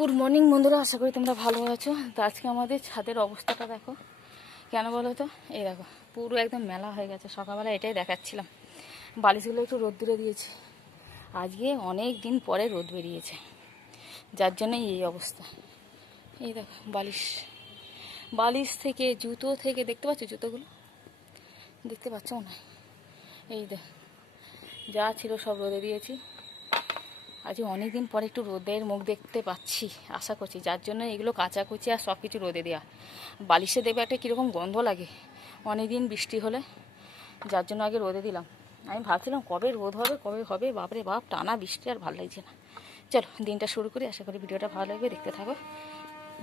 Good morning বন্ধুরা, আশা করি তোমরা ভালো আছো। তো আজকে আমাদের ছাদের অবস্থাটা দেখো, কেন বলো তো? এই দেখো পুরো একদম মেলা হয়ে গেছে। সকালবেলা এটাই দেখাচ্ছিলাম, বালিশগুলো একটু রোদ্দুরে দিয়েছি। আজকে অনেক দিন পরে রোদ বেরিয়েছে, যার জন্যই এই অবস্থা। এই দেখো বালিশ, বালিশ থেকে জুতো থেকে, দেখতে পাচ্ছ জুতোগুলো? দেখতে পাচ্ছ না? এই দেখ, যা ছিল সব রোদে দিয়েছি। আজকে অনেক দিন পরে একটু রোদের মুখ দেখতে পাচ্ছি, আশা করছি, যার জন্য এগুলো কাচাকুচি আর সব কিছু রোদে দেওয়া। বালিশে দেবে একটা কীরকম গন্ধ লাগে অনেক দিন বৃষ্টি হলে, যার জন্য আগে রোদে দিলাম। আমি ভাবছিলাম কবে রোদ হবে, কবে হবে, বাপরে বাপ, টানা বৃষ্টি আর ভালো লাগছে না। চলো দিনটা শুরু করি, আশা করি ভিডিওটা ভালো লাগবে, দেখতে থাকো।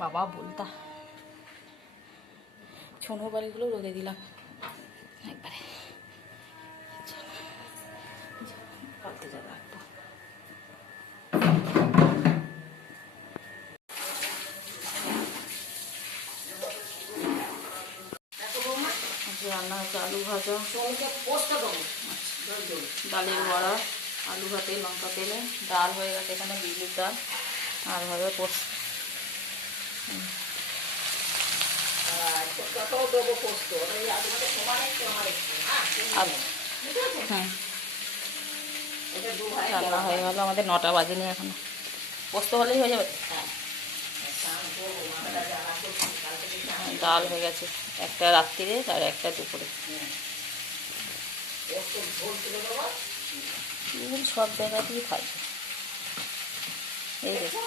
বাবা বলতা ছোনো বালিগুলো রোদে দিলাম একবারে। ভাবতে যাবো একটু, রান্না হচ্ছে আলু ভাজা, ডালের বড়া, আলু ভাতে লঙ্কা তেলে, ডাল হয়ে গেছে এখানে, বিউলির ডাল, আর হবে পোস্ত। হ্যাঁ, রান্না হয়ে গেল আমাদের, 9টা বাজেনি এখনো। পোস্ত হলেই হয়ে যাবে। ডাল হয়ে গেছে, একটা রাত্রিরে আর একটা দুপুরে। সব জায়গাতেই থাকবে। এই দেখো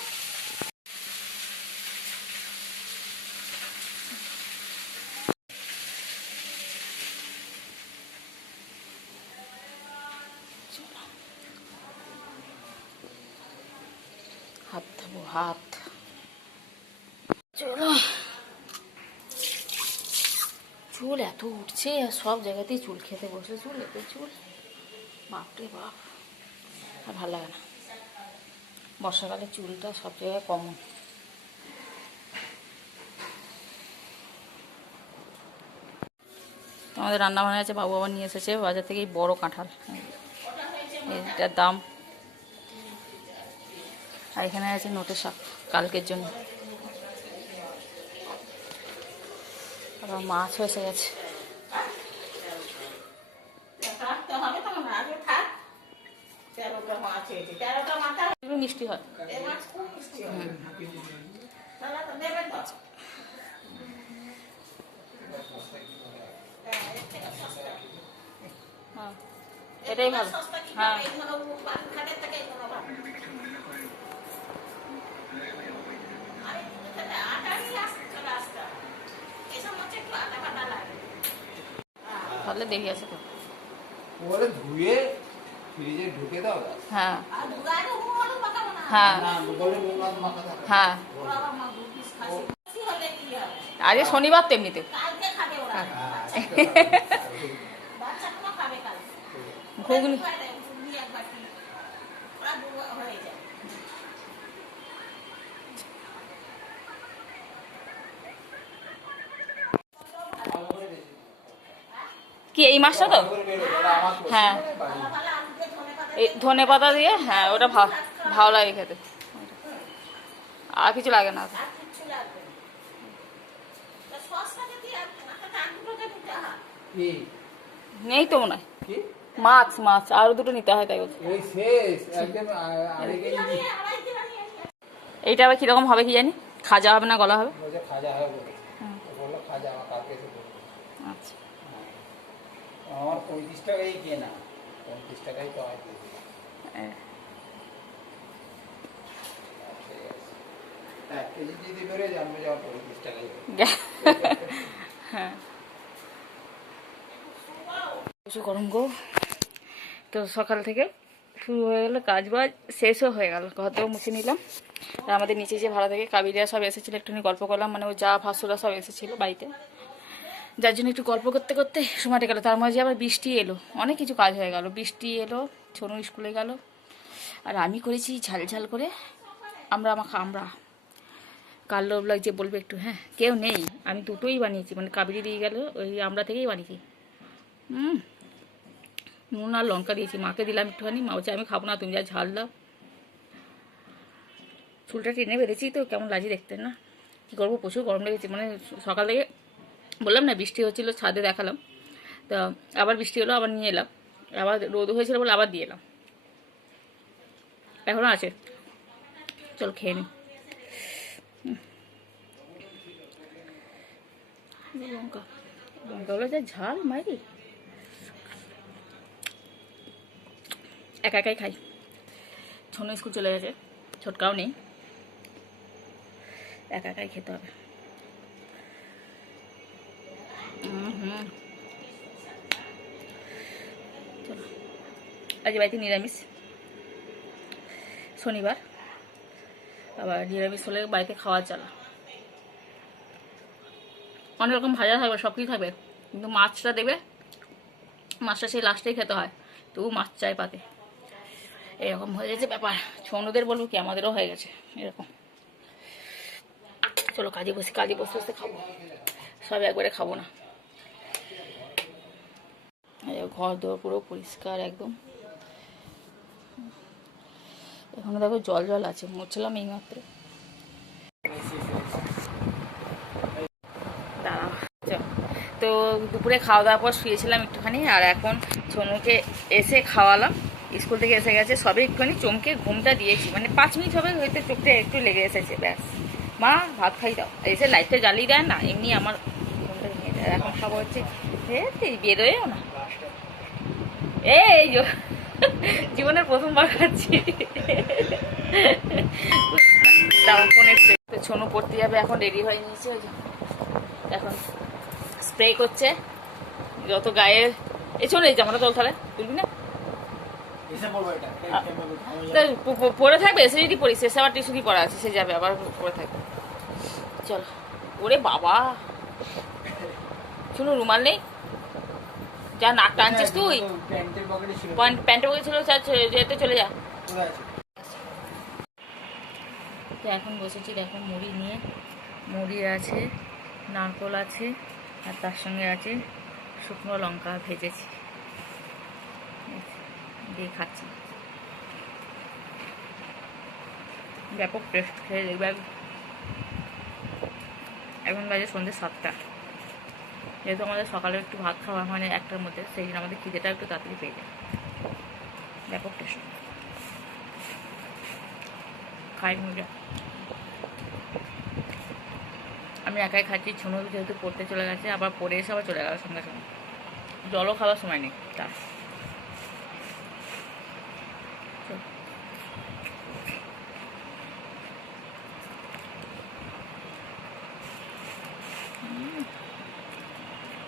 হাত ধোবো, হাত। চলো, চুল এত উঠছে, আর সব জায়গাতেই চুল খেতে বসে, চুল এত চুল, বাপরে বাপ, আর ভালো লাগে না। বর্ষাকালে চুলটা সব জায়গায় কমন। আমাদের রান্না বান্না আছে, বাবু আবার নিয়ে এসেছে বাজার থেকে এই বড় কাঁঠাল, এটার দাম। আর এখানে আছে নোটে শাক কালকের জন্য, আবার মাছ এসে গেছে। মিষ্টি হয়। হ্যাঁ, এটাই ভালো। হ্যাঁ, তাহলে দেরি আছে তো। ওরে ধুয়ে ফ্রিজে ঢুকে দাও। হ্যাঁ হ্যাঁ হ্যাঁ, আরে শনিবার তো এমনিতে ঘুগনি। কি এই মাছটা তো? হ্যাঁ, এই ধনে পাতা দিয়ে, হ্যাঁ ওটা ভালো লাগে খেতে, আর কিছু লাগে না। নেই তো মনে হয়, মাছ মাছ আরো দুটো নিতে হয়, তাই বলছি। এইটা আবার কিরকম হবে কি জানি, খাজা হবে না গলা হবে? আচ্ছা, আমার 35 টাকাই কেনা, 35 টাকাই তো হয়। হ্যাঁ, কিছু গরম গো। তো সকাল থেকে শুরু হয়ে গেলো কাজ বাজ, শেষও হয়ে গেল, ঘর থেকে মুছে নিলাম। আর আমাদের নিচে যে ভাড়া থেকে কাবিরিয়া সব এসেছিলো, একটুখানি গল্প করলাম, মানে ও যা ভাসুরা সব এসেছিলো বাড়িতে, যার জন্য একটু গল্প করতে করতে সময়টা গেলো। তার মাঝে আবার বৃষ্টি এলো, অনেক কিছু কাজ হয়ে গেল। বৃষ্টি এলো, ছোনু স্কুলে গেল, আর আমি করেছি ঝাল ঝাল করে আমরা কার লোভ লাগছে বলবে একটু? হ্যাঁ, কেউ নেই, আমি দুটোই বানিয়েছি, মানে কাবেরি দিয়ে গেল, ওই আমরা থেকেই বানিয়েছি। নুন আর লঙ্কা দিয়েছি, মাকে দিলাম একটুখানি, মা বলছে আমি খাবো না, তুমি যা ঝাল দাও। চুলটা টেনে বেঁধেছি তো কেমন লাগছে দেখতে না, কী করবো, প্রচুর গরম লেগেছে। মানে সকাল থেকে বললাম না বৃষ্টি হচ্ছিলো, ছাদে দেখালাম, তো আবার বৃষ্টি হলো, আবার নিয়ে এলাম, আবার রোদ হয়েছিল বলে আবার দিয়ে এলাম, এখনও আছে। চল খেয়ে নি। লঙ্কা লঙ্কাগুলো যা ঝাল মাইরি, একা একাই খাই। ছোনো স্কুল চলে গেছে, ছোটকাও নেই, একা একাই খেতে হবে। চলো, আজ বাড়িতে নিরামিষ, শনিবার, আবার নিরামিষ হলে বাড়িতে খাওয়া চালা। অনেক রকম ভাজা থাকবে, সব কিছু থাকবে, কিন্তু মাছটা দেবে, মাছটা সেই লাস্টেই খেতে হয়, তবু মাছ চাই পাতে। এরকম হয়ে গেছে ব্যাপার। ছোনদের বলবো কি, আমাদেরও হয়ে গেছে এরকম। চলো কাজে বসে বসে খাবো, সব একবারে খাবো না। ঘর দোর পুরো পরিষ্কার একদম। এখানে দেখো জল জল আছে, মুছলাম এইমাত্র। দাঁড়াও, তো দুপুরে খাওয়া দাওয়ার পর শুয়েছিলাম একটুখানি, আর এখন ছোনুকে এসে খাওয়ালাম, স্কুল থেকে এসে গেছে সবে, একটুখানি চমকে ঘুমটা দিয়েছি, মানে 5 মিনিট হবে হয়তো, চোখটা একটু লেগে এসেছে, ব্যাস। মা ভাত খাই দাও, এসে লাইটটা জ্বালিয়ে দেয় না, এমনি আমার ঘুমটা ভেঙে যায়। এখন খাবো হচ্ছে বেরোয়ও না, এই জীবনের প্রথমবার খাচ্ছি। ছোনু পড়তে যাবে, এখন রেডি হয়ে নিয়েছে, ওই যে এখন স্প্রে করছে যত গায়ে। এই শোন, এই জামাটা তোল, তাহলে তুলবি না, পরে থাকবে, এসে যদি পড়িস, এসে আবার টিউশনি পড়া আছে, সে যাবে আবার পরে থাকবে। চল, ওরে বাবা, শুনো রুমাল নেই, যা নাক টানছিস তুই, প্যান্টের পকেটে ছিল, যেতে চলে যা। তো এখন বসেছি দেখো মুড়ি নিয়ে, মুড়ি আছে, নারকোল আছে, আর তার সঙ্গে আছে শুকনো লঙ্কা ভেজেছি, দিয়ে খাচ্ছি। ব্যাপক টেস্ট, খেয়ে দেখবে। এখন বাজে সন্ধ্যে 7টা, যেহেতু আমাদের সকালে একটু ভাত খাওয়া মানে 1টার মধ্যে, সেই জন্য আমাদের খিদেটা একটু তাড়াতাড়ি পেয়ে যায়। ব্যাপক টেস্ট, খাই মুড়িটা। আমি একাই খাচ্ছি, ছোনো যেহেতু পড়তে চলে গেছে, আবার পড়ে এসে আবার চলে গেল সঙ্গে সঙ্গে, জলও খাওয়ার সময় নেই তার।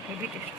Heavy taste.